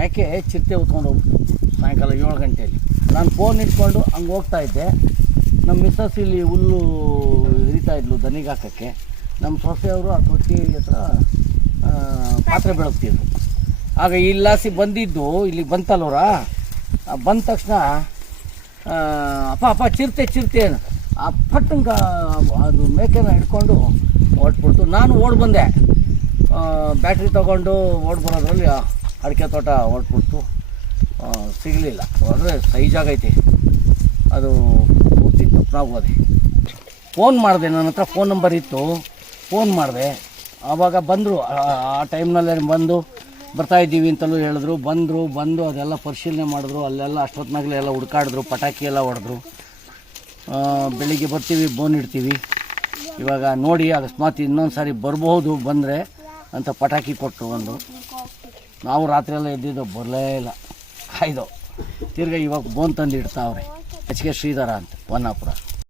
ಮೇಕೆ ಚಿರತೆ ಹೊತ್ಕೊಂಡು ಹೋಗ್ಬಿಟ್ಟು ಸಾಯಂಕಾಲ 7 ಗಂಟೆಯಲ್ಲಿ ನಾನು ಫೋನ್ ಇಟ್ಕೊಂಡು ಹಂಗೆ ಹೋಗ್ತಾಯಿದ್ದೆ. ನಮ್ಮ ಮಿಸ್ಸಸ್ ಇಲ್ಲಿ ಹುಲ್ಲು ಹಿರಿತಾಯಿದ್ಲು ದನಿಗೆ ಹಾಕೋಕ್ಕೆ. ನಮ್ಮ ಸೊಸೆಯವರು ಆ ತೊಟ್ಟಿ ಹತ್ರ ಪಾತ್ರೆ ಬೆಳಗ್ತಿದ್ರು. ಆಗ ಇಲ್ಲಾಸಿ ಬಂದಿದ್ದು ಇಲ್ಲಿಗೆ ಬಂತಲ್ವರ, ಬಂದ ತಕ್ಷಣ ಅಪ್ಪ ಚಿರತೆ ಆ ಪಟ್ಟಂಗ ಅದು ಮೇಕೆನ ಹಿಡ್ಕೊಂಡು ಹೊರಟ್ಬಿಡ್ತು. ನಾನು ಓಡಿ ಬಂದೆ, ಬ್ಯಾಟ್ರಿ ತೊಗೊಂಡು ಓಡಿ ಬರೋದ್ರಲ್ಲಿ ಅಡಿಕೆ ತೋಟ ಹೊರಟ್ಬಿಡ್ತು. ಸಿಗಲಿಲ್ಲ. ಅಂದರೆ ಸೈಜಾಗೈತಿ ಅದು, ಪೂರ್ತಿ ತಪ್ಪನಾಗೋದೆ. ಫೋನ್ ಮಾಡಿದೆ, ನನ್ನ ಹತ್ರ ಫೋನ್ ನಂಬರ್ ಇತ್ತು. ಫೋನ್ ಮಾಡಿದೆ, ಆವಾಗ ಬಂದರು. ಆ ಟೈಮ್ನಲ್ಲೇ ಬಂದು ಬರ್ತಾಯಿದ್ದೀವಿ ಅಂತಲೂ ಹೇಳಿದ್ರು. ಬಂದು ಅದೆಲ್ಲ ಪರಿಶೀಲನೆ ಮಾಡಿದ್ರು. ಅಲ್ಲೆಲ್ಲ ಅಷ್ಟೊತ್ತಿನಾಗಲೇ ಎಲ್ಲ ಹುಡ್ಕಾಡಿದ್ರು, ಪಟಾಕಿ ಎಲ್ಲ ಹೊಡೆದ್ರು. ಬೆಳಿಗ್ಗೆ ಬರ್ತೀವಿ, ಬೋನ್ ಇಡ್ತೀವಿ, ಇವಾಗ ನೋಡಿ ಅಕಸ್ಮಾತ್ ಇನ್ನೊಂದು ಸಾರಿ ಬರ್ಬೋದು ಬಂದರೆ ಅಂತ ಪಟಾಕಿ ಕೊಟ್ಟರು ಒಂದು. ನಾವು ರಾತ್ರಿ ಎಲ್ಲ ಎದ್ದಿದ್ದು, ಬರಲೇ ಇಲ್ಲ, ಕಾಯ್ದು. ತಿರ್ಗಿ ಇವಾಗ ಬೋನ್ ತಂದು ಇಡ್ತಾವ್ರೆ. HK ಶ್ರೀಧರ ಅಂತ, ಹೊನ್ನಾಪುರ.